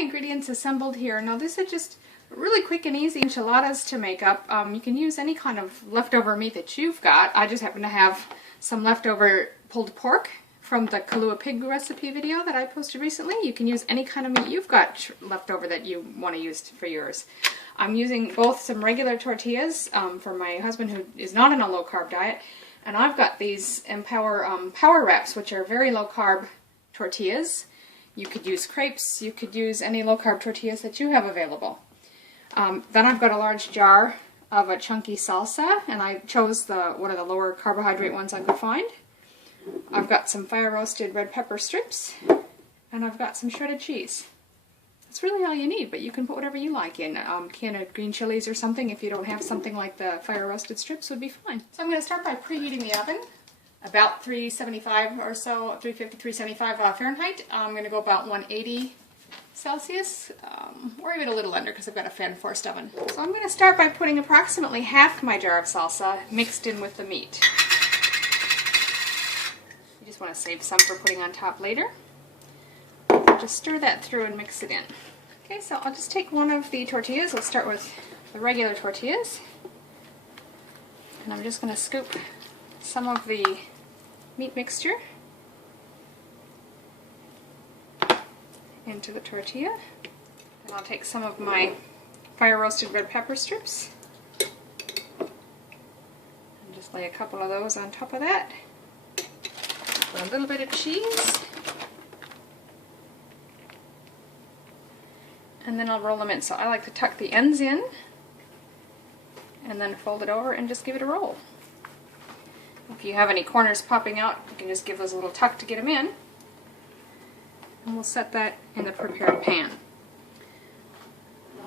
ingredients assembled here. Now this is just really quick and easy enchiladas to make up. You can use any kind of leftover meat that you've got. I just happen to have some leftover pulled pork from the Kalua Pig recipe video that I posted recently. You can use any kind of meat you've got left over that you want to use for yours. I'm using both some regular tortillas for my husband who is not on a low-carb diet, and I've got these Empower Power Wraps, which are very low-carb tortillas. You could use crepes, you could use any low-carb tortillas that you have available. Then I've got a large jar of a chunky salsa, and I chose one of the lower carbohydrate ones I could find. I've got some fire roasted red pepper strips, and I've got some shredded cheese. That's really all you need, but you can put whatever you like in. A can of green chilies or something if you don't have something like the fire roasted strips would be fine. So I'm going to start by preheating the oven. About 375 or so, 350, 375 Fahrenheit. I'm going to go about 180 Celsius, or even a little under because I've got a fan forced oven. So I'm going to start by putting approximately half my jar of salsa mixed in with the meat. You just want to save some for putting on top later. Just stir that through and mix it in. Okay, so I'll just take one of the tortillas. Let's start with the regular tortillas. And I'm just going to scoop some of the meat mixture into the tortilla. And I'll take some of my fire roasted red pepper strips and just lay a couple of those on top of that. Put a little bit of cheese. And then I'll roll them in. So I like to tuck the ends in and then fold it over and just give it a roll. If you have any corners popping out, you can just give those a little tuck to get them in. And we'll set that in the prepared pan.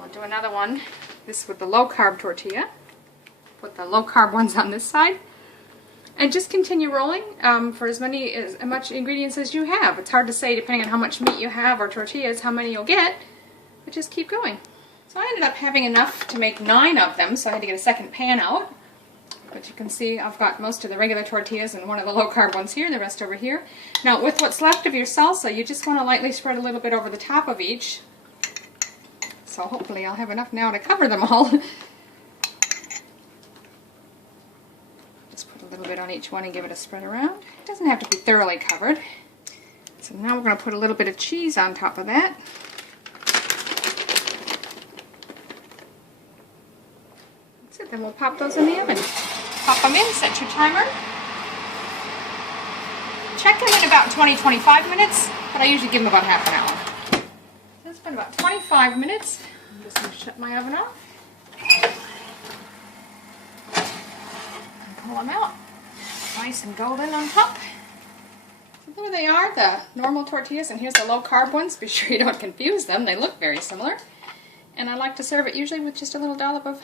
I'll do another one, this with the low-carb tortilla. Put the low-carb ones on this side. And just continue rolling for as much ingredients as you have. It's hard to say, depending on how much meat you have or tortillas, how many you'll get. But just keep going. So I ended up having enough to make 9 of them, so I had to get a second pan out. But you can see I've got most of the regular tortillas and one of the low-carb ones here and the rest over here. Now with what's left of your salsa, you just want to lightly spread a little bit over the top of each. So hopefully I'll have enough now to cover them all. Just put a little bit on each one and give it a spread around. It doesn't have to be thoroughly covered. So now we're going to put a little bit of cheese on top of that. That's it, then we'll pop those in the oven. Pop them in, set your timer. Check them in about 20-25 minutes, but I usually give them about half an hour. So it's been about 25 minutes. I'm just going to shut my oven off. And pull them out. Nice and golden on top. So there they are, the normal tortillas, and here's the low-carb ones. Be sure you don't confuse them. They look very similar. And I like to serve it usually with just a little dollop of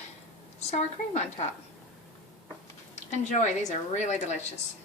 sour cream on top. Enjoy, these are really delicious.